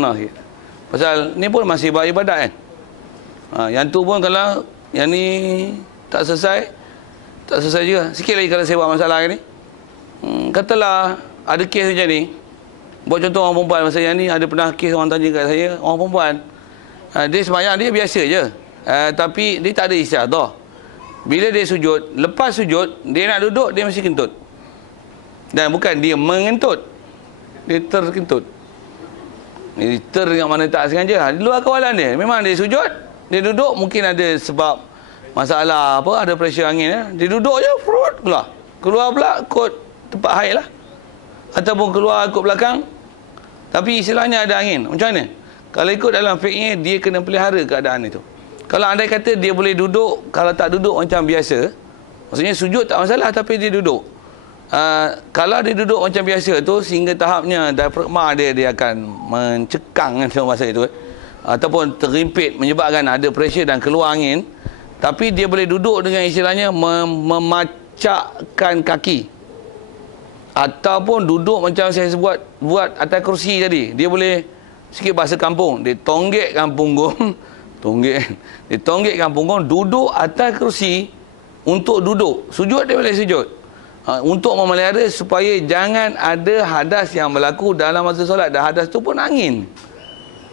Nah, pasal ni pun masih buat ibadat kan. Yang tu pun kalau yang ni tak selesai juga. Sikit lagi kalau saya buat masalah ni. Katalah ada kes macam ni. Buat contoh orang perempuan masa yang ni ada pernah kes orang tanya kat saya, orang perempuan dia sembahyang dia biasa je. Tapi dia tak ada istiadah. Bila dia sujud, lepas sujud dia nak duduk dia mesti kentut. Dan bukan dia mengentut, dia terkentut. Dia dengan mana tak sengaja. Di luar kawalan dia. Memang dia sujud, dia duduk, mungkin ada sebab masalah apa, ada pressure angin ya. Dia duduk je, frut keluar pula kot tempat haid lah, ataupun keluar kot belakang, tapi istilahnya ada angin. Macam mana? Kalau ikut dalam fiqhnya, dia kena pelihara keadaan itu. Kalau andai kata dia boleh duduk, kalau tak duduk macam biasa, maksudnya sujud tak masalah, tapi dia duduk. Kalau dia duduk macam biasa tu, sehingga tahapnya diafragma dia akan mencekang kan masa itu, ataupun terimpit menyebabkan ada pressure dan keluar angin, tapi dia boleh duduk dengan istilahnya memacakkan kaki, ataupun duduk macam saya buat atas kursi tadi. Dia boleh sikit bahasa kampung, dia tonggekkan punggung dia tonggekkan punggung, duduk atas kursi untuk duduk. Sujud dia boleh sujud, untuk memelihara supaya jangan ada hadas yang berlaku dalam masa solat. Dan hadas tu pun angin.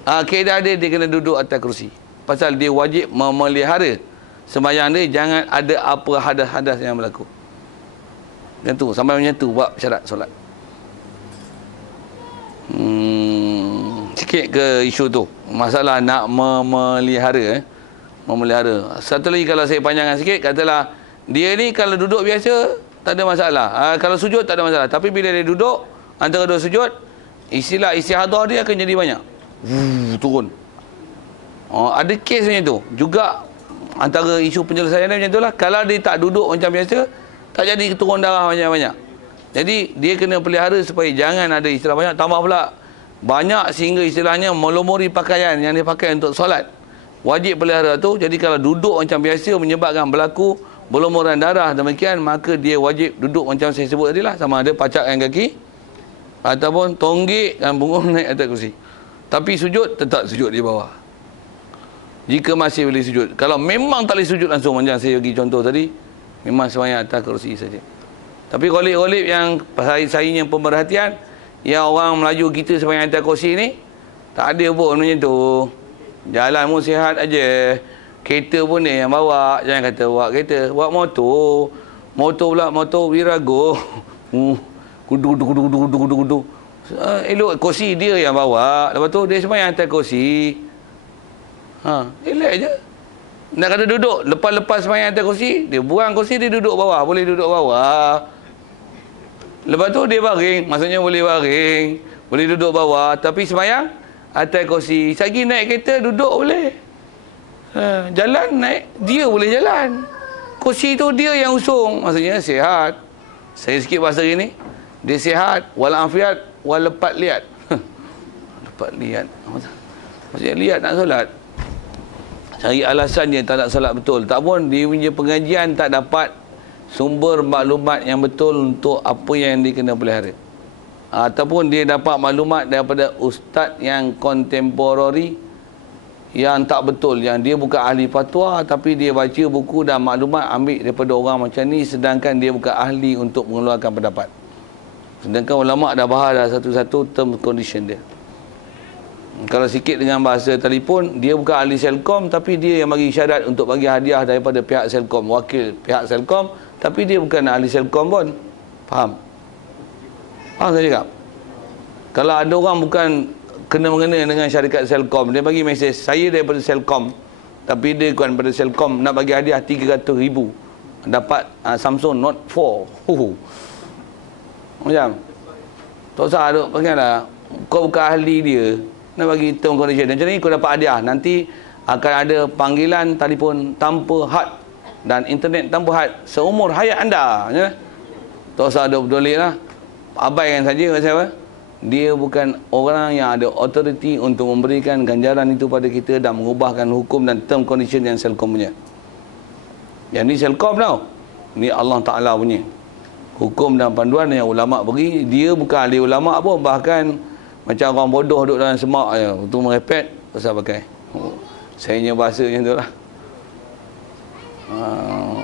Kaedah dia kena duduk atas kursi, pasal dia wajib memelihara sembahyang dia jangan ada apa hadas-hadas yang berlaku. Macam tu, sampai macam tu buat syarat solat. Sikit ke isu tu, masalah nak memelihara memelihara. Satu lagi kalau saya panjangkan sikit, katalah dia ni kalau duduk biasa tak ada masalah, kalau sujud tak ada masalah, tapi bila dia duduk antara dua sujud, istilah istihadah dia akan jadi banyak, turun. Ada kes macam tu juga. Antara isu penyelesaian dia macam itulah. Kalau dia tak duduk macam biasa, tak jadi turun darah banyak-banyak. Jadi dia kena pelihara supaya jangan ada istilah banyak. Tambah pula banyak sehingga istilahnya melumuri pakaian yang dia pakai untuk solat. Wajib pelihara tu. Jadi kalau duduk macam biasa menyebabkan berlaku berlumuran darah demikian, maka dia wajib duduk macam saya sebut tadi lah. Sama ada pacakkan kaki ataupun tonggekkan punggung naik atas kursi. Tapi sujud, tetap sujud di bawah. Jika masih boleh sujud. Kalau memang tak boleh sujud langsung, macam saya bagi contoh tadi, memang sembahyang atas kursi saja. Tapi golip-golip yang sainnya pemerhatian, yang orang Melayu kita sembahyang atas kursi ni, tak ada pun macam tu. Jalan pun sihat aja. Kereta pun ni yang bawa. Jangan kata bawa kereta, bawa motor. Motor pula, motor Wirago. Kudu. Elok kursi dia yang bawa. Lepas tu dia sembahyang atas kursi. Elok je. Nak kata duduk, lepas sembahyang atas kursi, dia buang kursi, dia duduk bawah. Boleh duduk bawah. Lepas tu dia baring, maksudnya boleh baring, boleh duduk bawah, tapi sembahyang atas kursi. Sagi naik kereta duduk boleh. Jalan naik, dia boleh jalan. Kursi tu dia yang usung, maksudnya sihat. Saya sikit bahasa gini, dia sihat, walafiat, walepat liat. Lepat liat. Maksudnya liat nak solat. Cari alasan dia tak nak solat betul. Tak pun dia punya pengajian tak dapat sumber maklumat yang betul untuk apa yang dia kena pelihara. Ataupun dia dapat maklumat daripada ustaz yang kontemporari yang tak betul, yang dia bukan ahli fatwa, tapi dia baca buku dan maklumat ambil daripada orang macam ni, sedangkan dia bukan ahli untuk mengeluarkan pendapat. Sedangkan ulama' dah bahas dah satu-satu term condition dia. Kalau sikit dengan bahasa telefon, dia bukan ahli Selcom, tapi dia yang bagi syarat untuk bagi hadiah daripada pihak Selcom, wakil pihak Selcom, tapi dia bukan ahli Selcom pun. Faham? Faham saya cakap? Kalau ada orang bukan kena-mengena dengan syarikat Selcom, dia bagi mesej, saya daripada Selcom, tapi dia bukan daripada Selcom, nak bagi hadiah 300,000, dapat Samsung Note 4. Macam tak usah duk panggillah, kau bukan ahli dia, nak bagi term condition. Dan macam ni kau dapat hadiah. Nanti akan ada panggilan telefon tanpa had dan internet tanpa had seumur hayat anda. Ya? Tak usah ada berdolik lah. Abaikan saja kat saya. Dia bukan orang yang ada authority untuk memberikan ganjaran itu pada kita dan mengubahkan hukum dan term condition yang Selcom punya. Yang ni Selcom tau. Ni Allah Ta'ala punya hukum dan panduan yang ulama' beri. Dia bukan ahli ulama' pun, bahkan Macam orang bodoh duduk dalam semak je. Untuk merepet, pasal pakai. Sayangnya bahasa macam tu lah.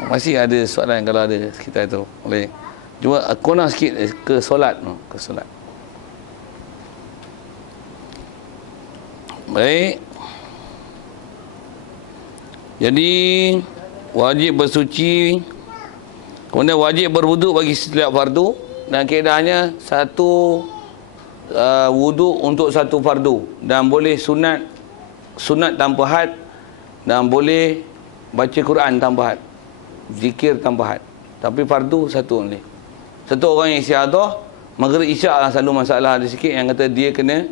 Masih ada soalan kalau ada sekitar itu. Boleh. Cuma kurang sikit ke solat. Ke solat. Baik. Jadi wajib bersuci, kemudian wajib berwuduk bagi setiap fardu, dan kaedahnya satu wuduk untuk satu fardu, dan boleh sunat tanpa had, dan boleh baca Quran tanpa had, zikir tanpa had. Tapi fardu satu ni. Satu orang yang istiadah, maghrib isyak lah selalu masalah ada sikit yang kata dia kena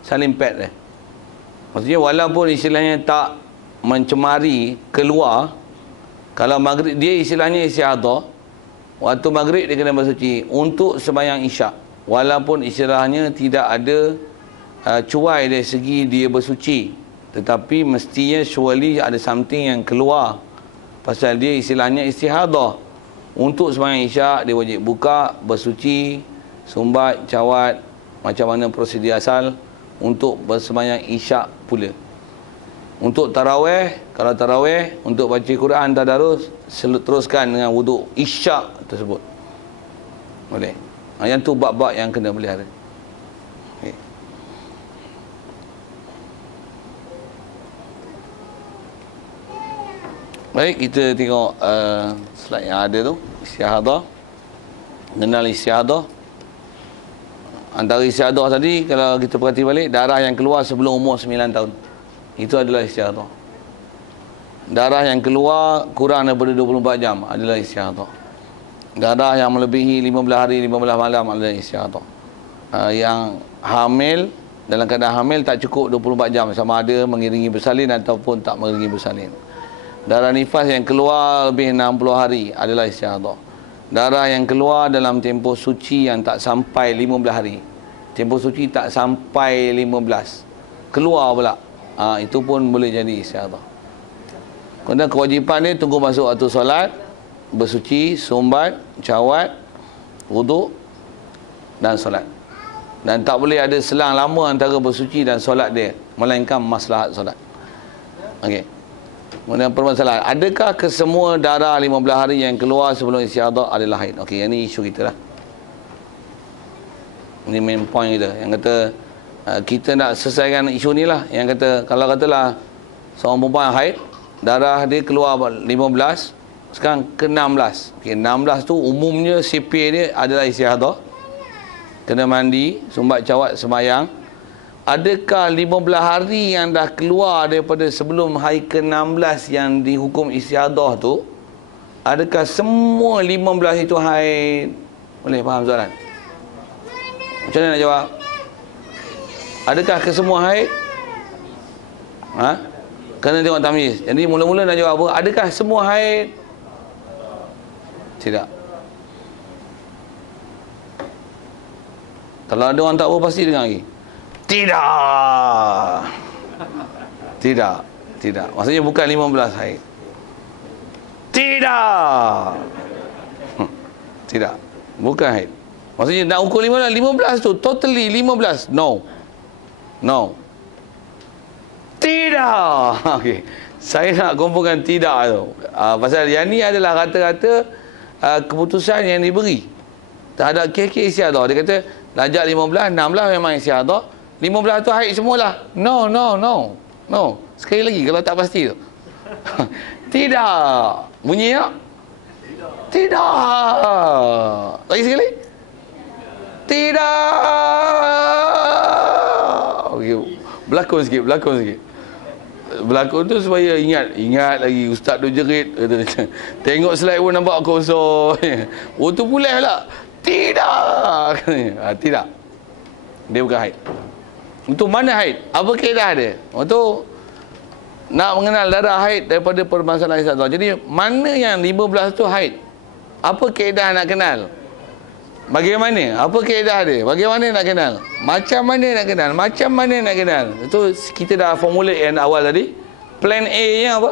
saling pad dia. Maksudnya walaupun istilahnya tak mencemari keluar, kalau maghrib dia istilahnya istiadah, waktu maghrib dia kena bersuci untuk sembahyang isyak, walaupun istilahnya tidak ada cuai dari segi dia bersuci, tetapi mestinya surely ada something yang keluar, pasal dia istilahnya istihadah. Untuk sembahyang isyak dia wajib buka, bersuci, sumbat, cawat, macam mana prosedur asal untuk bersembahyang isyak pula. Untuk tarawih, kalau tarawih untuk baca Quran tadarus, teruskan dengan wuduk isyak tersebut. Boleh. Yang tu bab-bab yang kena pelihara. Okay. Baik, kita tengok slide yang ada tu. Istihadah. Kenal istihadah. Antara istihadah tadi, kalau kita perhati balik, darah yang keluar sebelum umur 9 tahun. Itu adalah istihadah. Darah yang keluar kurang daripada 24 jam adalah istihadah. Darah yang melebihi 15 hari 15 malam adalah istihadah. Yang hamil, dalam keadaan hamil tak cukup 24 jam, sama ada mengiringi bersalin ataupun tak mengiringi bersalin. Darah nifas yang keluar lebih 60 hari adalah istihadah. Darah yang keluar dalam tempoh suci yang tak sampai 15 hari. Tempoh suci tak sampai 15. Keluar pula. Itu pun boleh jadi istihadah. Kemudian kewajipan dia tunggu masuk waktu solat, bersuci, sumbat, cawat, wuduk dan solat. Dan tak boleh ada selang lama antara bersuci dan solat dia, melainkan maslahat solat. Okey. Kemudian permasalahan, adakah kesemua darah 15 hari yang keluar sebelum istihadah adalah haid? Okey, ini isu kita lah. Ini main point kita. Yang kata kita nak selesaikan isu ni lah. Yang kata, kalau katalah seorang perempuan haid, darah dia keluar 15, sekarang ke 16. Okay, 16 tu umumnya CP dia adalah istihadah, kena mandi, sumbat cawat, sembahyang. Adakah 15 hari yang dah keluar daripada sebelum hari ke-16 yang dihukum istihadah tu, adakah semua 15 itu haid? Boleh faham soalan? Macam mana nak jawab? Adakah kesemua haid? Kena tengok tamyiz. Jadi mula-mula nak jawab apa? Adakah semua haid? Tidak. Kalau ada orang tak apa, pasti dengar lagi. Tidak. Tidak. Tidak. Maksudnya bukan 15 haid. Tidak. Tidak. Bukan haid. Maksudnya nak ukur 15, 15 tu totally 15. No. No. Tidak. Okey. Saya nak kumpulkan tidak tu. Pasal yang ni adalah kata-kata keputusan yang diberi terhadap kes-kes istihadah. Dia kata darjat 15, 16 memang istihadah. 15 tu haid semualah. No, no, no. No. Sekali lagi kalau tak pasti tu. Tidak. Bunyi tak? Tidak. Lagi sekali. Tidak. Okey. Berlakon sikit, berlakon sikit. Berlakon tu supaya ingat lagi ustaz tu jerit. Tengok slide pun nampak kosong. Oh tu pulih lah. Tidak. Tidak. Dia bukan haid. Untuk mana haid? Apa kaedah dia? Untuk nak mengenal darah haid daripada permasalahan istihadah. Jadi mana yang 15 tu haid? Apa kaedah nak kenal? Bagaimana? Apa kaedah dia? Bagaimana nak kenal? Macam mana nak kenal? Macam mana nak kenal? Itu kita dah formulate yang awal tadi. Plan A nya apa?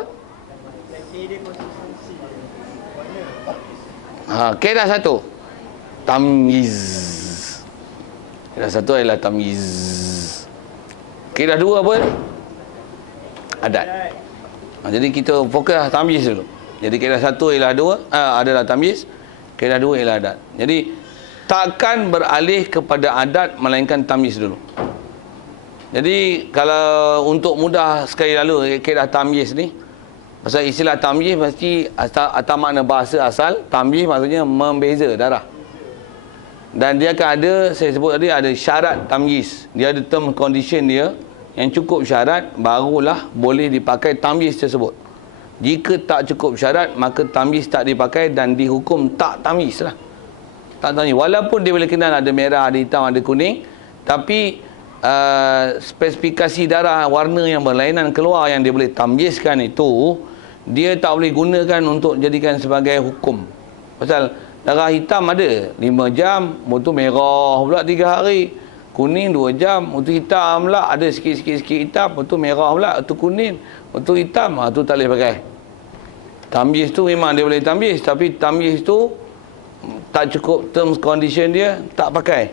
Kaedah satu. Tamyiz. Kaedah satu adalah tamyiz. Kaedah 2 apa? Adat. Jadi kita fokus tamyiz dulu. Jadi kaedah 1 ialah adalah tamyiz, kaedah 2 ialah adat. Jadi takkan beralih kepada adat melainkan tamyiz dulu. Jadi kalau untuk mudah sekali lalu kaedah tamyiz ni, pasal istilah tamyiz mesti atas makna bahasa asal. Tamyiz maksudnya membeza darah. Dan dia akan ada, saya sebut tadi, ada syarat tamyiz. Dia ada term condition dia yang cukup syarat, barulah boleh dipakai tamyiz tersebut. Jika tak cukup syarat, maka tamyiz tak dipakai dan dihukum tak tamyiz lah. Tak tamyiz. Walaupun dia boleh kenal ada merah, ada hitam, ada kuning, tapi spesifikasi darah, warna yang berlainan keluar yang dia boleh tamyizkan itu, dia tak boleh gunakan untuk jadikan sebagai hukum. Pasal darah hitam ada 5 jam, itu merah pula 3 hari. Kuning 2 jam, itu hitam pula, ada sikit-sikit hitam, itu merah pula, itu kuning, itu hitam, itu tak boleh pakai. Tamyiz tu memang dia boleh tamyiz, tapi tamyiz tu tak cukup terms condition dia, tak pakai.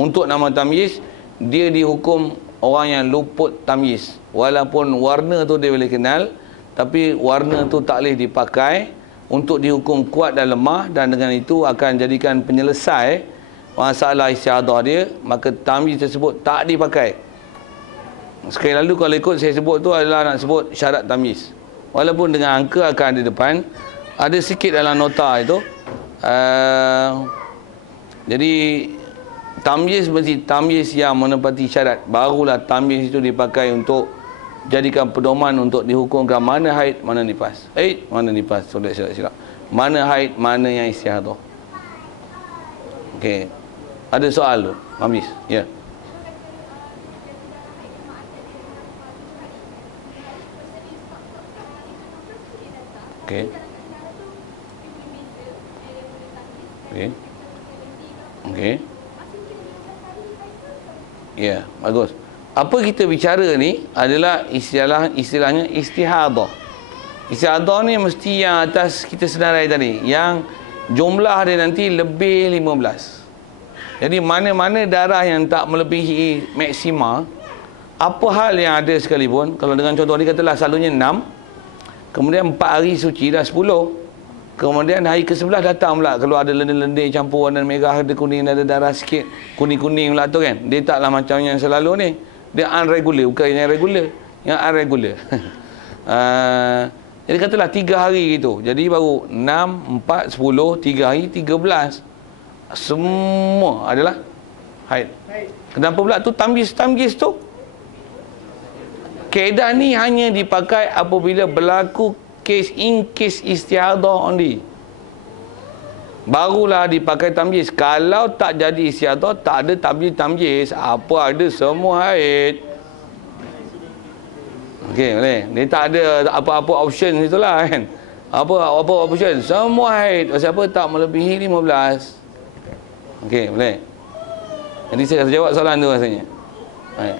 Untuk nama tamyiz, dia dihukum orang yang luput tamyiz. Walaupun warna tu dia boleh kenal, tapi warna tu tak boleh dipakai untuk dihukum kuat dan lemah, dan dengan itu akan jadikan penyelesai masalah istiadah dia, maka tamyiz tersebut tak dipakai. Sekali lalu kalau ikut saya sebut tu adalah nak sebut syarat tamyiz. Walaupun dengan angka akan di depan, ada sikit dalam nota itu. Jadi tamyiz mesti tamyiz yang menepati syarat, barulah tamyiz itu dipakai untuk jadikan pedoman untuk dihukumkan mana haid, mana nifas. Haid, mana nifas. Silap. Mana haid, mana yang istihadah. Okey. Ada soal tu, Hamis? Ya. Okey. Okey. Okey. Ya, bagus. Apa kita bicara ni adalah istilahnya istihadah. Istihadah ni mesti yang atas kita senarai tadi, yang jumlah dia nanti lebih 15. Jadi mana-mana darah yang tak melebihi maksima, apa hal yang ada sekalipun, kalau dengan contoh ni katalah selalunya 6, kemudian 4 hari suci dah 10, kemudian hari ke-11 datang pula, kalau ada lendir-lendir campur warna merah, ada kuning, ada darah sikit, kuning-kuning pula tu kan, dia taklah macam yang selalu ni, dia unregular, bukan yang regular, yang unregular. Jadi katalah 3 hari gitu, jadi baru 6, 4, 10, 3 hari, 13, semua adalah haid. Kenapa pula tu tamyiz tu? Kaedah ni hanya dipakai apabila berlaku case istiadah only, barulah dipakai tamyiz. Kalau tak jadi istiadah, tak ada tamyiz. Apa ada semua haid. Okey, boleh. Dia tak ada apa-apa option itulah kan. Apa option? Semua haid. Pasal apa? Tak melebihi 15. Okey, boleh. Jadi saya jawab soalan tu rasanya.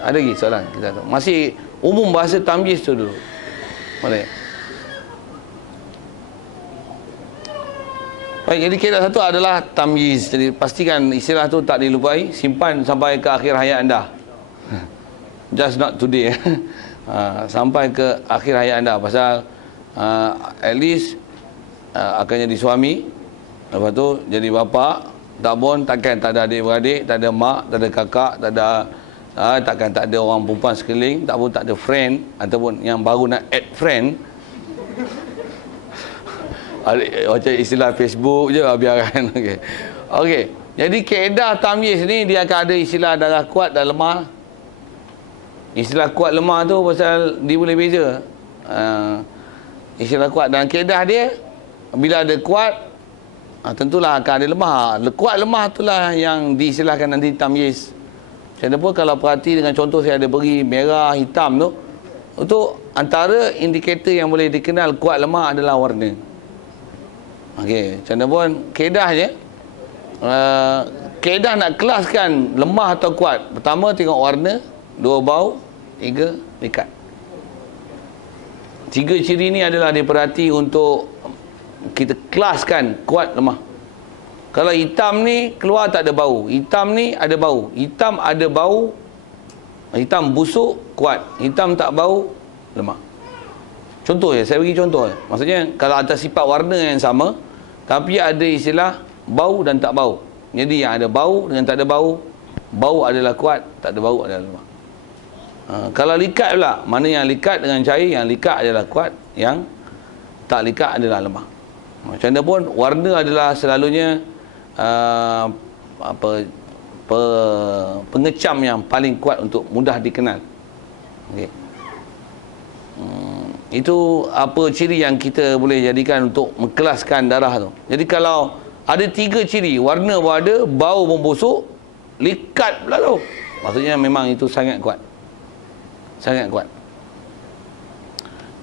Ada lagi soalan kita tu. Masih umum bahasa tamyiz tu dulu. Boleh. Baik, jadi kaedah satu adalah tamyiz. Jadi pastikan istilah tu tak dilupai, simpan sampai ke akhir hayat anda. Just not today. Sampai ke akhir hayat anda, pasal at least akan jadi suami, lepas tu jadi bapa. Tak pun takkan tak ada adik-beradik, tak ada mak, tak ada kakak, tak ada takkan tak ada orang perempuan sekeliling, tak pun tak ada friend, ataupun yang baru nak add friend. Macam istilah Facebook je, biarkan. Okey. Jadi kaedah tamyiz ni dia akan ada istilah darah kuat dan lemah. Istilah kuat lemah tu pasal dia boleh beza. Istilah kuat dan kaedah dia, bila ada kuat, tentulah akan ada lemah. Kuat lemah itulah yang diistilahkan nanti tamyiz. Macam pun kalau perhati dengan contoh saya ada beri merah, hitam tu, itu antara indikator yang boleh dikenal kuat lemah adalah warna. Okey, macam pun kaedahnya, kaedah nak kelaskan lemah atau kuat, pertama tengok warna, 2 bau, 3 likat. 3 ciri ni adalah diperhati untuk kita kelaskan kuat lemah. Kalau hitam ni keluar tak ada bau, hitam ni ada bau, hitam ada bau, Hitam busuk, kuat. Hitam tak bau, lemah. Contoh ya, saya bagi contoh. Maksudnya, kalau atas sifat warna yang sama, tapi ada istilah bau dan tak bau. Jadi yang ada bau dengan tak ada bau, bau adalah kuat, tak ada bau adalah lemah. Kalau likat pula, mana yang likat dengan cair, yang likat adalah kuat, yang tak likat adalah lemah. Macam mana pun, warna adalah selalunya pengecam yang paling kuat untuk mudah dikenal. Okay. Itu apa ciri yang kita boleh jadikan untuk mengkelaskan darah tu. Jadi kalau ada 3 ciri, warna pun ada, bau pun busuk, likat pula tu, maksudnya memang itu sangat kuat. Sangat kuat.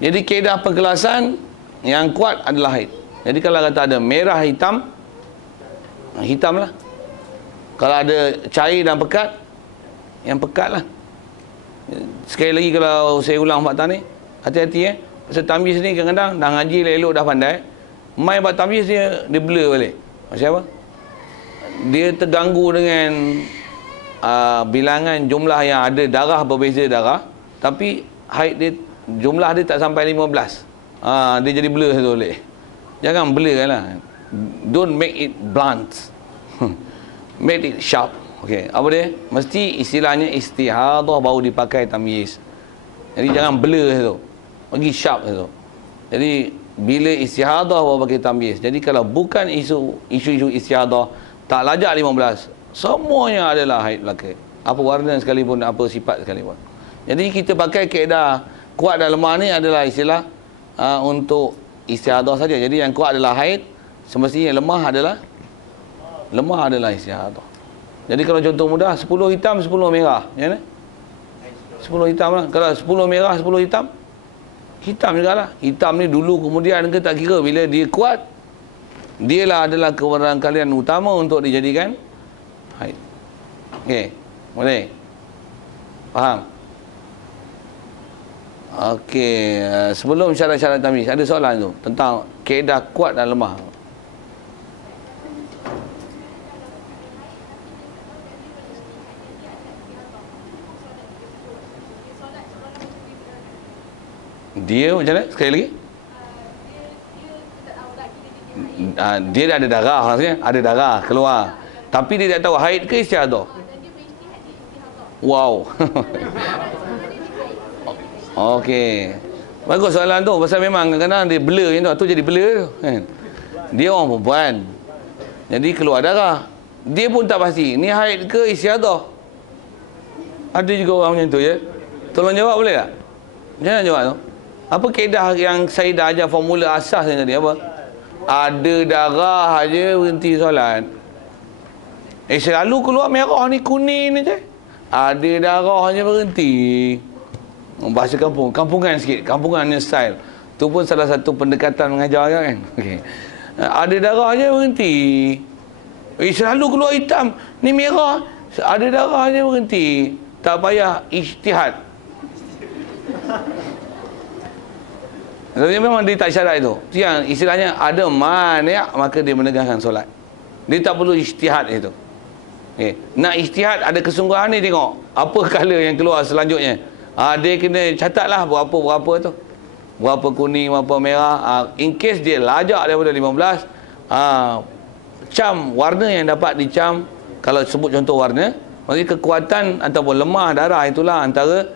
Jadi kaedah pengkelasan yang kuat adalah haid. Jadi kalau kata ada merah hitam, hitam lah. Kalau ada cair dan pekat, yang pekat lah. Sekali lagi kalau saya ulang fakta ni, hati-hati pasal tamyiz ni kadang-kadang dah ngaji elok dah pandai, mai buat tamyiz dia blur balik. Macam apa? Dia terganggu dengan bilangan jumlah yang ada darah berbeza darah, tapi haid dia, jumlah dia tak sampai 15. Dia jadi blur tu boleh. Jangan blur lah. Don't make it blunt. Make it sharp. Okey, apa dia? Mesti istilahnya istihadah baru dipakai tamyiz. Jadi jangan blur tu. Bagi sharp tu. Jadi bila istihadah baru pakai tamyiz. Jadi kalau bukan isu-isu istihadah, tak lajak 15, semuanya adalah haid belaka. Apa warna sekalipun, apa sifat sekalipun. Jadi kita pakai kaedah kuat dan lemah ni adalah istilah untuk istihadah saja. Jadi yang kuat adalah haid, semestinya lemah adalah istihadah. Jadi kalau contoh mudah, 10 hitam, 10 merah. Macam mana? 10 hitam lah. Kalau 10 merah, 10 hitam, hitam juga lah. Hitam ni dulu kemudian ke tak kira. Bila dia kuat, dialah adalah kewenangan kalian utama untuk dijadikan haid. Okey, boleh? Faham? Okey, sebelum syarat-syarat tamyiz, ada soalan tu tentang kaedah kuat dan lemah. Dia macam mana? Sekali lagi? Dia dah ada darah, maksudnya ada darah keluar. Tapi dia tak tahu haid ke istihadah. Wow. Okey. Bagus soalan tu. Pasal memang kadang-kadang dia blur macam tu. Jadi blur kan. Dia orang perempuan, jadi keluar darah. Dia pun tak pasti ni haid ke istihadah. Ada juga orang macam tu ya. Tolong jawab boleh tak? Macam mana jawab tu? Apa kaedah yang saya dah ajar formula asas tadi apa? Ada darah aja berhenti solat. Selalu keluar merah ni, kuning ni je. Ada darah aja berhenti. Bahasa kampung, kampungan sikit, kampungan ni style. Tu pun salah satu pendekatan mengajar kan. Okey. Ada darah aja berhenti. Selalu keluar hitam, ni merah. Ada darah aja berhenti. Tak payah ijtihad. Jadi memang dia tak syarat itu. Yang istilahnya ada maniak, maka dia menegakkan solat. Dia tak perlu ijtihad itu. Okay. Nak ijtihad ada kesungguhan ni, tengok apa colour yang keluar selanjutnya. Dia kena catatlah berapa tu. Berapa kuning, berapa merah. In case dia lajak daripada 15, cam warna yang dapat dicam, kalau sebut contoh warna, maksudnya kekuatan ataupun lemah darah, itulah antara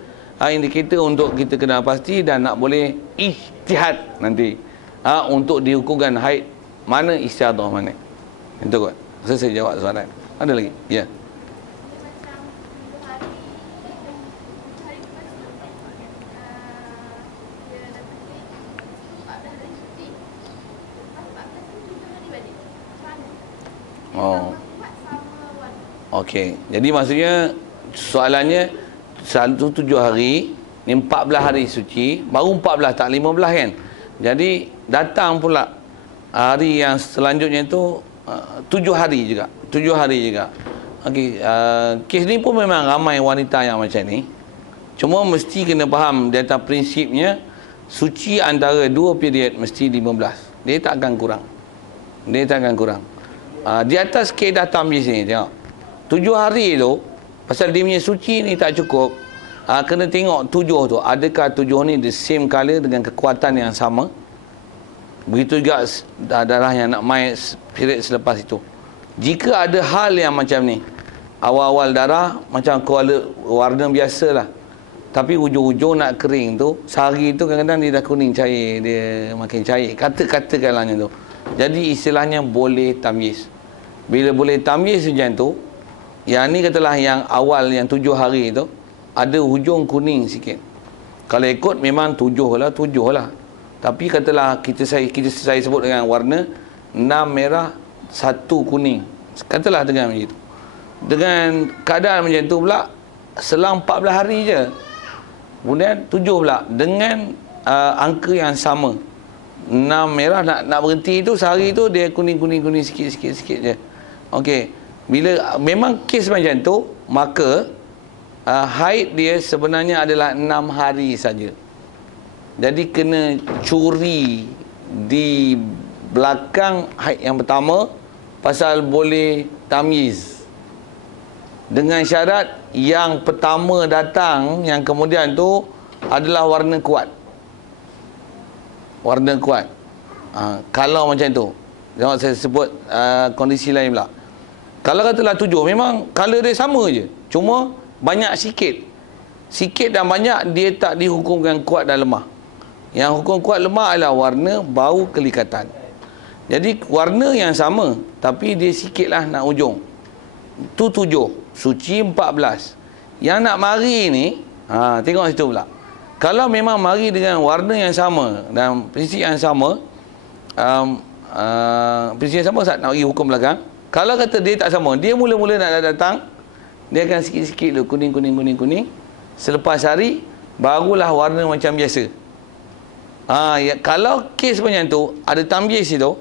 indikator untuk kita kena pasti dan nak boleh ijtihad nanti untuk dihukumkan haid mana, istihadah mana. Itu kot. Saya jawab soalan. Ada lagi? Ya. Oh. Okey. Jadi maksudnya soalannya satu 7 hari, ni 14 hari suci, baru 14 tak 15 kan. Jadi datang pula hari yang selanjutnya itu 7 hari juga. 7 hari juga. Okey, kes ni pun memang ramai wanita yang macam ni. Cuma mesti kena faham di atas prinsipnya, suci antara 2 period mesti 15. Dia tak akan kurang. Dia tak akan kurang. Di atas kaedah tamyiz ni tengok. 7 hari tu pasal dia punya suci ni tak cukup. kena tengok 7 tu, adakah 7 ni the same color dengan kekuatan yang sama. Begitu juga darah yang nak mai period selepas itu. Jika ada hal yang macam ni, awal-awal darah macam warna biasa lah, tapi hujung-hujung nak kering tu, sehari tu kadang-kadang dia dah kuning cair, dia makin cair, kata-katakanlah tu. Jadi istilahnya boleh tamyiz. Bila boleh tamyiz macam tu, yang ni katalah yang awal yang 7 hari tu ada hujung kuning sikit. Kalau ikut memang 7 lah. Tapi katalah saya sebut dengan warna 6 merah 1 kuning. Katalah dengan macam itu. Dengan keadaan macam tu pula selang 14 hari je. Kemudian 7 pula dengan angka yang sama. 6 merah nak berhenti tu, sehari tu dia kuning sikit je. Okey. Bila memang kes macam tu, maka haid dia sebenarnya adalah 6 hari saja. Jadi kena curi di belakang haid yang pertama pasal boleh tamyiz. Dengan syarat yang pertama datang, yang kemudian tu adalah warna kuat. Warna kuat. Kalau macam tu, jangan saya sebut kondisi lain pula. Kalau katalah 7, memang color dia sama je, cuma banyak sikit. Sikit dan banyak dia tak dihukumkan kuat dan lemah. Yang hukum kuat lemah adalah warna, bau, kelikatan. Jadi warna yang sama, tapi dia sikitlah nak ujung. Itu 7, suci 14. Yang nak mari ni, tengok situ pula. Kalau memang mari dengan warna yang sama dan prinsip yang sama, prinsip yang sama, saat nak bagi hukum belakang. Kalau kata dia tak sama, dia mula-mula nak datang, dia akan sikit-sikit dulu, kuning. Selepas hari, barulah warna macam biasa. Kalau kes macam tu, ada tamyiz itu,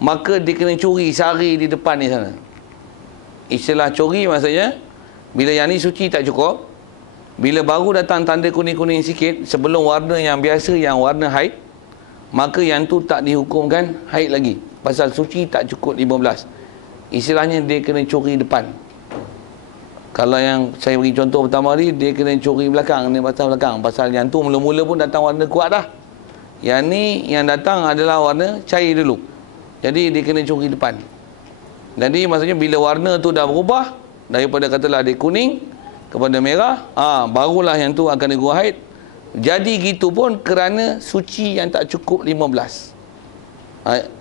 maka dia kena curi sehari di depan ni sana. Istilah curi maksudnya, bila yang ni suci tak cukup, bila baru datang tanda kuning-kuning sikit, sebelum warna yang biasa, yang warna haid, maka yang tu tak dihukumkan haid lagi. Pasal suci tak cukup 15. Istilahnya dia kena curi depan. Kalau yang saya beri contoh pertama tadi, dia kena curi belakang, dia batas belakang. Pasal yang tu mula-mula pun datang warna kuat dah. Yang ni yang datang adalah warna cair dulu. Jadi dia kena curi depan. Jadi maksudnya bila warna tu dah berubah, daripada katalah dia kuning kepada merah, barulah yang tu akan digurau haid. Jadi gitu pun kerana suci yang tak cukup 15.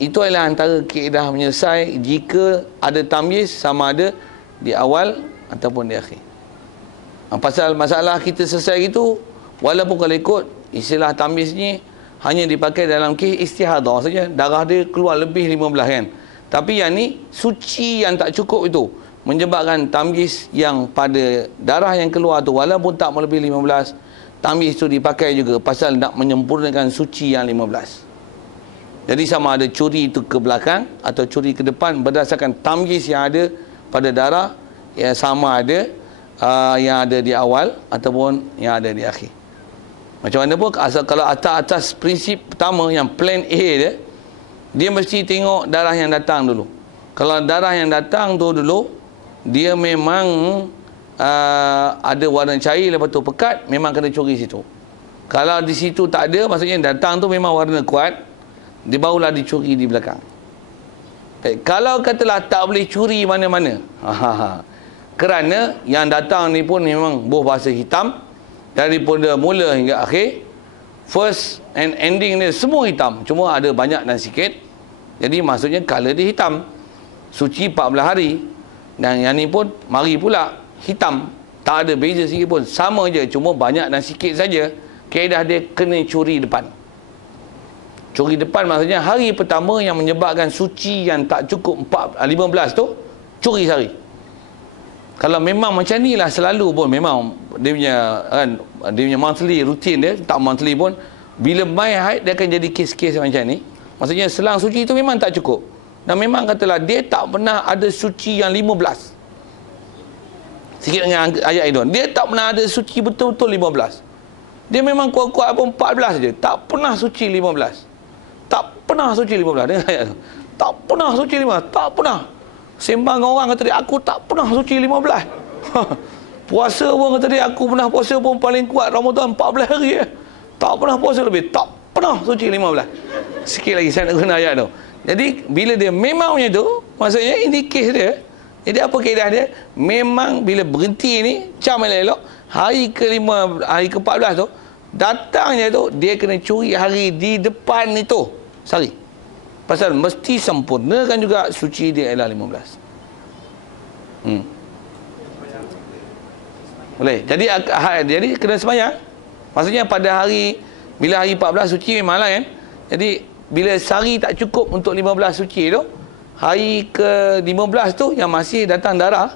Itu adalah antara kaedah menyelesai jika ada tamyiz, sama ada di awal ataupun di akhir. Pasal masalah kita selesai gitu, walaupun kalau ikut istilah tamyiz ni hanya dipakai dalam kes istihadah saja, darah dia keluar lebih 15 kan. Tapi yang ni suci yang tak cukup itu menyebabkan tamyiz yang pada darah yang keluar tu walaupun tak melebihi 15, tamyiz tu dipakai juga pasal nak menyempurnakan suci yang 15. Jadi sama ada curi itu ke belakang atau curi ke depan berdasarkan tamyiz yang ada pada darah, yang sama ada yang ada di awal ataupun yang ada di akhir. Macam mana pun, asal kalau atas prinsip pertama yang plan A dia mesti tengok darah yang datang dulu. Kalau darah yang datang tu dulu dia memang ada warna cair, lepas tu pekat, memang kena curi situ. Kalau di situ tak ada, maksudnya datang tu memang warna kuat, dia barulah dicuri di belakang. Kalau katalah tak boleh curi mana-mana, kerana yang datang ni pun memang buah bahasa hitam, daripada mula hingga akhir, first and ending dia semua hitam, cuma ada banyak dan sikit. Jadi maksudnya color dia hitam. Suci 14 hari. Dan yang ni pun mari pula hitam, tak ada beza sikit pun, sama je, cuma banyak dan sikit saja. Kaedah dia kena curi depan. Curi depan maksudnya hari pertama yang menyebabkan suci yang tak cukup 15 tu, curi sehari. Kalau memang macam ni lah selalu pun, memang dia punya kan, dia punya monthly rutin dia, tak monthly pun, bila mai haid dia akan jadi kes-kes macam ni. Maksudnya selang suci itu memang tak cukup. Dan memang katalah dia tak pernah ada suci yang 15. Sikit dengan ayat itu, dia tak pernah ada suci betul-betul 15. Dia memang kuat-kuat pun 14 je, tak pernah suci 15. Tak pernah suci 15. Dengar ayat tu. Tak pernah suci 15, tak pernah. Sembang dengan orang kata dia, aku tak pernah suci 15. Puasa pun kata dia, aku pernah puasa pun paling kuat Ramadan 14 hari tak pernah puasa lebih, tak pernah suci 15. Sikit lagi saya nak guna ayat tu. Jadi bila dia memang macam tu, maksudnya ini kes dia. Jadi apa kaedah dia? Memang bila berhenti ni, jam elok, hari ke-5, hari ke-14 tu, datangnya tu, dia kena curi hari di depan itu sehari. Pasal mesti sempurnakan juga suci dia ialah 15. Boleh. Jadi kena sembahyang. Maksudnya pada hari, bila hari 14 suci memanglah kan. Jadi bila sehari tak cukup untuk 15 suci tu, hari ke-15 tu yang masih datang darah,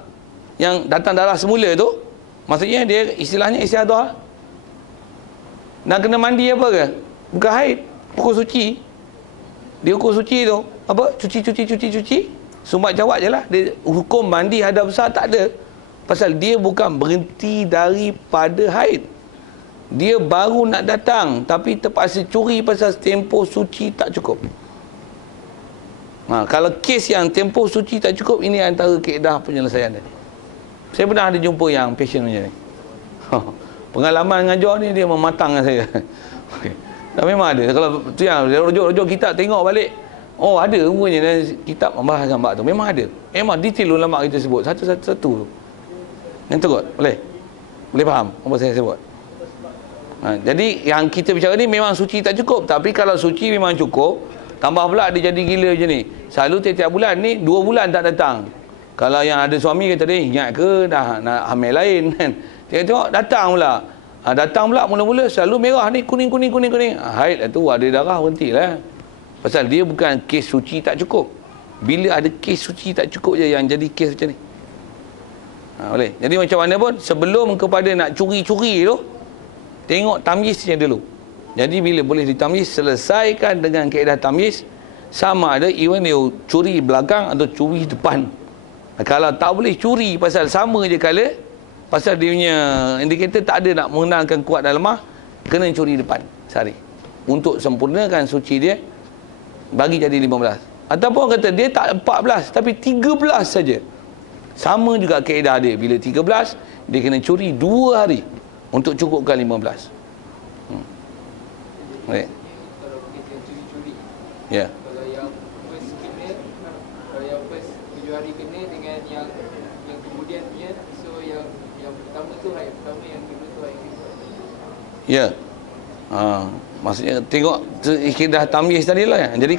yang datang darah semula tu, maksudnya dia istilahnya istiadah. Nak kena mandi apa ke? Bukan haid, ukur suci. Dia ukur suci tu apa? Cuci. Sumbat jawab je lah. Dia hukum mandi hadas besar tak ada. Pasal dia bukan berhenti daripada haid. Dia baru nak datang tapi terpaksa curi pasal tempoh suci tak cukup. Kalau kes yang tempoh suci tak cukup, ini antara kaedah penyelesaian dia. Saya pernah ada jumpa yang patient macam ni. Pengalaman mengajar ni dia mematangkan saya. Okay. Dan memang ada. Kalau tu yang rujuk-rujuk kitab tengok balik, oh ada rupanya dalam kitab membahaskan bab tu. Memang ada. Memang detail ulama kita sebut satu-satu tu. Yang teruk, boleh faham apa saya sebut? Jadi yang kita bicara ni memang suci tak cukup. Tapi kalau suci memang cukup, tambah pula dia jadi gila macam ni. Selalu tiap-tiap bulan ni 2 bulan tak datang. Kalau yang ada suami kata dia, ingat ke dah nak hamil lain kan. Dia tengok datang pula. Datang pula mula-mula selalu merah ni, kuning. Haid lah tu, ada darah, berhentilah. Pasal dia bukan kes suci tak cukup. Bila ada kes suci tak cukup je yang jadi kes macam ni. Boleh. Jadi macam mana pun sebelum kepada nak curi-curi tu, tengok tamyiznya dulu. Jadi bila boleh ditamyiz, selesaikan dengan kaedah tamyiz. Sama ada even dia curi belakang atau curi depan. Kalau tak boleh curi pasal sama je kala, pasal dia punya indikator tak ada nak mengenalkan kuat dan lemah, kena curi depan sehari. Untuk sempurnakan suci dia, bagi jadi 15. Ataupun kata dia tak 14 tapi 13 saja. Sama juga kaedah dia. Bila 13, dia kena curi 2 hari untuk cukupkan 15. Baik. Kalau kita curi-curi, ya. kalau yang first kena, kalau yang first 7 hari kena dengan yang kemudian punya, so yang pertama tu hari pertama, yang kedua tu hari kedua. Ya. Maksudnya tengok kaedah tamyiz tadi lah. Jadi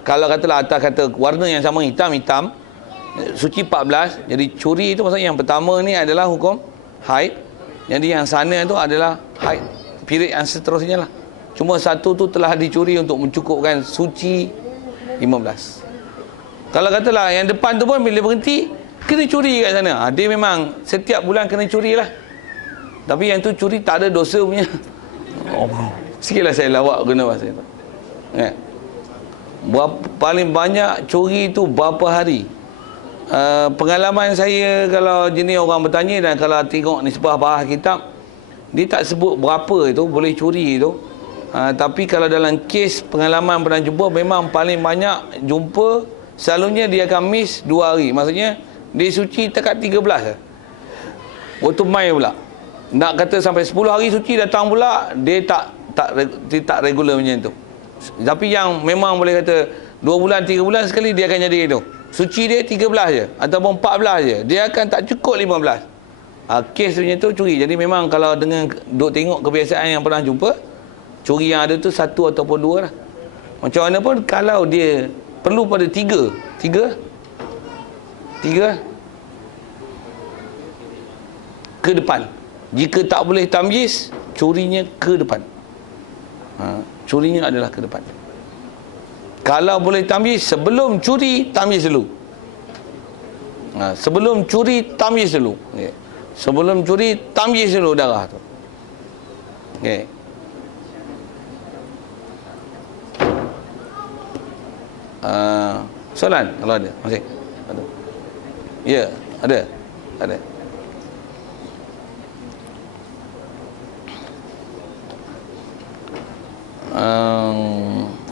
kalau katalah atas kata warna yang sama hitam, suci 14, jadi curi itu maksudnya yang pertama ni adalah hukum haid. Jadi yang sana tu adalah haid period yang seterusnya lah. Cuma satu tu telah dicuri untuk mencukupkan suci 15. Kalau katalah yang depan tu pun bila berhenti kena curi kat sana. Dia memang setiap bulan kena curi lah. Tapi yang tu curi tak ada dosa punya. Sikitlah saya lawak guna bahasa itu. Paling banyak curi tu berapa hari? Pengalaman saya kalau jenis orang bertanya dan kalau tengok nisbah bahas kitab, dia tak sebut berapa itu boleh curi itu. Tapi kalau dalam kes pengalaman pernah jumpa, memang paling banyak jumpa selalunya dia akan miss 2 hari. Maksudnya dia suci dekat 13 waktu mai pula. Nak kata sampai 10 hari suci datang pula, dia tak regular macam tu. Tapi yang memang boleh kata 2 bulan 3 bulan sekali dia akan jadi itu. Suci dia 13 je ataupun 14 je, dia akan tak cukup 15. Kes punya tu curi. Jadi memang kalau dengan duk tengok kebiasaan yang pernah jumpa, curi yang ada tu 1 ataupun 2 lah. Macam mana pun kalau dia perlu pada 3 ke depan. Jika tak boleh tamyiz, curinya ke depan. Curinya adalah ke depan. Kalau boleh tamyiz, sebelum curi tamyiz dulu. Sebelum curi tamyiz dulu. Okay. Sebelum curi tamyiz dulu darah tu. Okey. Soalan kalau ada masih ada. Ya, ada.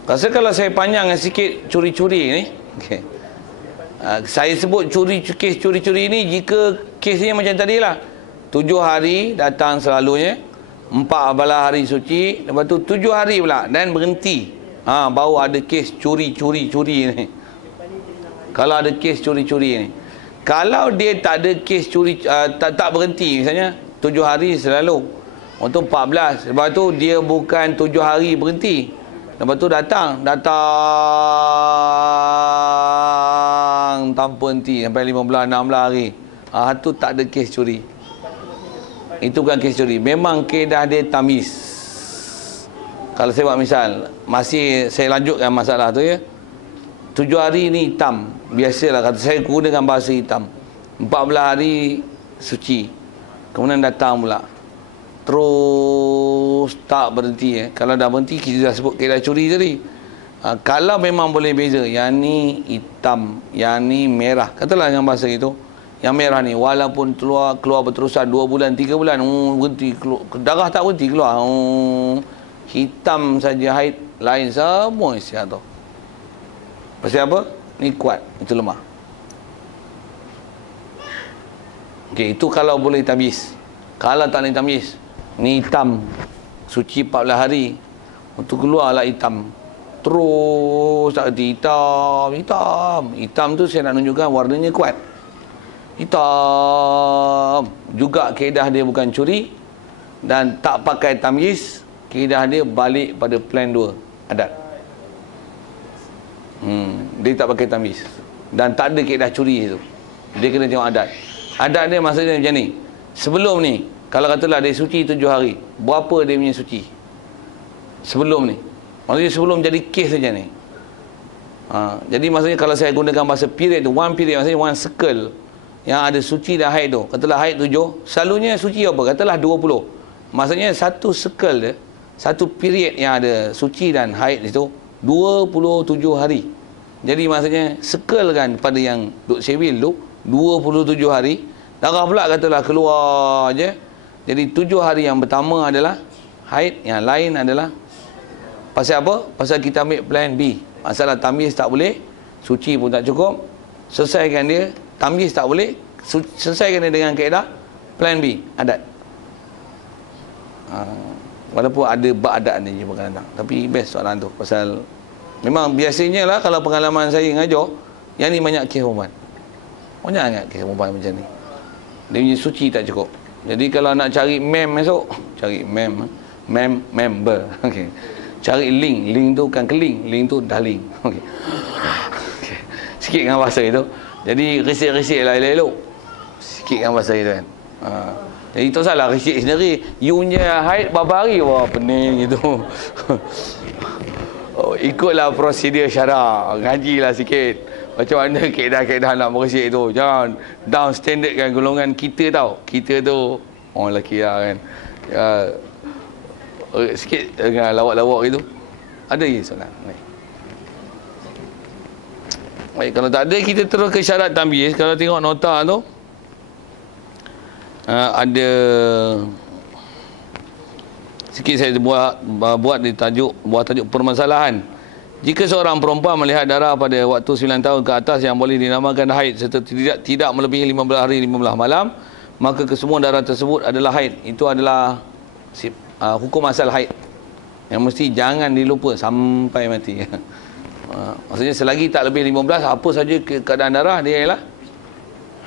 Rasa kalau saya panjangkan sikit curi-curi ni, okay. Saya sebut kes curi-curi ni jika kesnya macam tadi lah. 7 hari datang selalunya, 14 hari suci, lepas tu 7 hari pula dan berhenti. Baru ada kes curi ni. Kalau ada kes curi-curi ni. Kalau dia tak ada kes curi, tak berhenti, misalnya 7 hari selalu, untuk 14, lepas tu dia bukan 7 hari berhenti, lepas tu datang tanpa henti sampai 15-16 hari, tu tak ada kes curi. Itu bukan kes curi, memang kedah dia tamis. Kalau saya buat misal, masih saya lanjutkan masalah tu ya. 7 hari ni hitam, biasalah kata saya gunakan bahasa hitam. 14 hari suci, kemudian datang pula, terus tak berhenti. Kalau dah berhenti, kita dah sebut kedah curi tadi. Kalau memang boleh beza, yang ni hitam, yang ni merah, katalah dengan bahasa itu, yang merah ni walaupun keluar berterusan 2 bulan 3 bulan, berhenti keluar, darah tak berhenti keluar, hitam saja haid, lain semua isi tu. Pasal apa? Ni kuat, itu lemah. Okey, itu kalau boleh tamyiz. Kalau tak boleh tamyiz, ni hitam, suci 14 hari, untuk keluarlah hitam, terus tak berhenti, hitam tu saya nak tunjukkan warnanya kuat, hitam juga. Kedah dia bukan curi dan tak pakai tamyiz, kedah dia balik pada plan 2 adat. Dia tak pakai tamyiz dan tak ada kedah curi itu. Dia kena tengok adat. Adat dia maksudnya macam ni. Sebelum ni, kalau katalah dia suci 7 hari, berapa dia punya suci sebelum ni? Maksudnya sebelum jadi kes saja ni. Jadi maksudnya kalau saya gunakan bahasa period tu, one period, maksudnya one circle yang ada suci dan haid tu. Katalah haid 7, selalunya suci apa? Katalah 20. Maksudnya satu circle dia, satu period yang ada suci dan haid itu 27 hari. Jadi maksudnya circle kan pada yang duk sewil tu 27 hari. Darah pula katalah keluar je. Jadi 7 hari yang pertama adalah haid, yang lain adalah pasal apa? Pasal kita ambil plan B. Masalah tamyiz tak boleh, suci pun tak cukup. Selesaikan dia, tamyiz tak boleh, selesaikan dia dengan kaedah plan B, adat. Walaupun ada bab adat ni je kadang-kadang, tapi best soalan tu. Pasal memang biasanya lah kalau pengalaman saya ngajar, yang ni banyak kes perempuan. Banyak sangat kes perempuan macam ni. Dia punya suci tak cukup. Jadi kalau nak cari esok, cari member. Okey. Cari link tu kan keling, link tu dah link. Okey. Okay. Sikit dengan bahasa itu. Jadi resik-resik lah elok-elok. Sikit dengan bahasa itu kan. Jadi tak salah resik sendiri. You punya haid berapa hari? Wah, pening gitu. Ikutlah prosedur syarak. Ngajilah sikit. Macam mana keadaan-keadaan nak bersih tu. Jangan down standard kan golongan kita tau. Kita tu orang lelaki lah kan. Sikit dengan lawak-lawak gitu. Ada je soalan. Baik, kalau tak ada kita terus ke syarat tamyiz. Kalau tengok nota tu ada sikit saya buat di tajuk permasalahan. Jika seorang perempuan melihat darah pada waktu 9 tahun ke atas yang boleh dinamakan haid serta tidak melebihi 15 hari 15 malam, maka kesemua darah tersebut adalah haid. Itu adalah hukum asal haid yang mesti jangan dilupa sampai mati. Maksudnya selagi tak lebih 15, apa saja keadaan darah dia ialah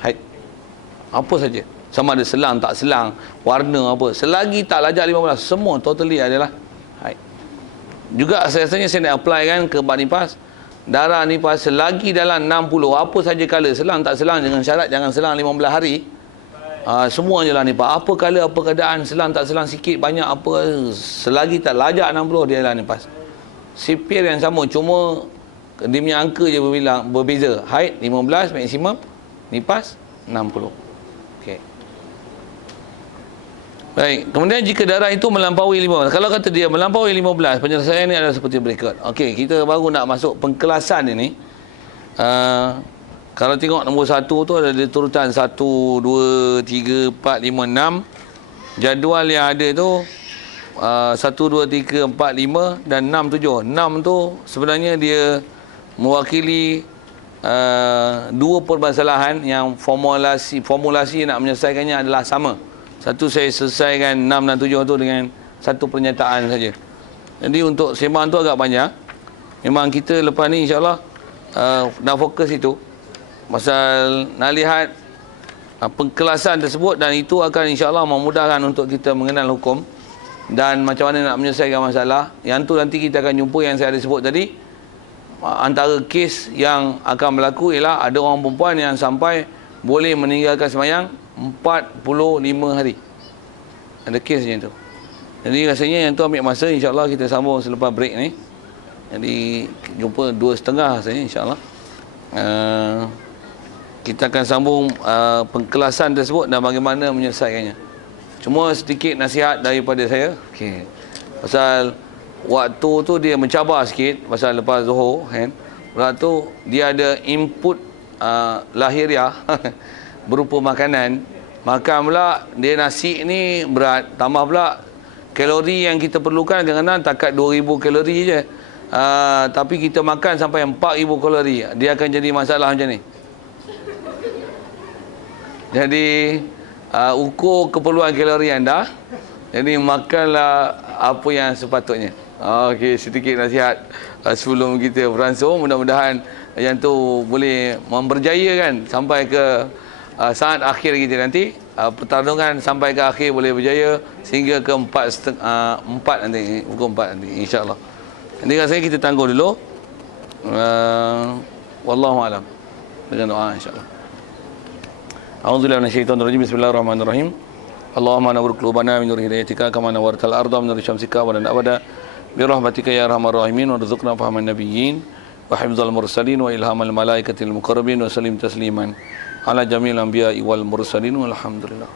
haid. Apa saja, sama ada selang tak selang, warna apa, selagi tak lajak 15, semua totally adalah haid. Juga rasanya saya nak apply kan ke bab nifas. Darah nifas selagi dalam 60, apa saja kala, selang tak selang, dengan syarat jangan selang 15 hari. Semua je lah nifas. Apa kala, apa keadaan, selang tak selang, sikit banyak apa, selagi tak lajak 60 dia adalah nifas. Sipir yang sama, cuma dia punya angka je berbeza. Haid 15 maksimum, nifas 60. Okey. Baik, kemudian jika darah itu melampaui 15, kalau kata dia melampaui 15, penyelesaian ini adalah seperti berikut. Okey, kita baru nak masuk pengkelasan ini. Kalau tengok nombor 1 tu ada di turutan 1, 2, 3, 4, 5, 6. Jadual yang ada tu 1, 2, 3, 4, 5 dan 6, 7. 6 tu sebenarnya dia mewakili dua permasalahan yang formulasi nak menyelesaikannya adalah sama. Satu saya selesaikan 6 dan 7 tu dengan satu pernyataan saja. Jadi untuk sembang tu agak banyak. Memang kita lepas ni insyaAllah nak fokus itu. Pasal nak lihat pengkelasan tersebut, dan itu akan insyaAllah memudahkan untuk kita mengenal hukum dan macam mana nak menyelesaikan masalah. Yang tu nanti kita akan jumpa yang saya ada sebut tadi. Antara kes yang akan berlaku ialah ada orang perempuan yang sampai boleh meninggalkan sembahyang 45 hari. Ada kes macam tu. Jadi rasanya yang tu ambil masa, insyaAllah kita sambung selepas break ni. Jadi jumpa 2.30 rasanya insyaAllah. Kita akan sambung pengkelasan tersebut dan bagaimana menyelesaikannya. Cuma sedikit nasihat daripada saya. Okey. Pasal waktu tu dia mencabar sikit pasal lepas Zuhur kan. Lepas tu dia ada input lahiriah berupa makanan. Makan pula dia nasi ni berat, tambah pula kalori yang kita perlukan kadang-kadang takat 2000 kalori je. Tapi kita makan sampai 4000 kalori. Dia akan jadi masalah macam ni. Jadi ukur keperluan kalori anda. Jadi makanlah apa yang sepatutnya. Okey, sedikit nasihat sebelum kita beransur. Mudah-mudahan yang tu boleh memberjayakan sampai ke saat akhir kita nanti. Pertarungan sampai ke akhir boleh berjaya sehingga ke 4 nanti, pukul 4 nanti insya-Allah. Jadi rasanya kita tangguh dulu. Wallahu a'lam. Dengan doa insya-Allah. A'udzubillahi minasyaitonir rajim. Bismillahirrahmanirrahim. Allahumma nawwir qulubana min nur hidayatika kama nawwartal arda min nur syamsika wa lan abada bi rahmatika ya arhamar rahimin warzuqna fahman nabiyyin wa hifdzal mursalin wa ilhamal malaikatil muqarrabin wa sallim tasliman ala jamil anbiya'i wal mursalin walhamdulillah.